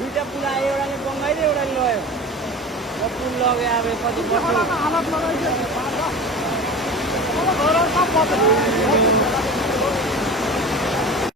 दुईटा पुल आयो एउटाले बङ्गाइदियो एउटाले लयो पुल लग्यो अब पछि हालत लगाइदियो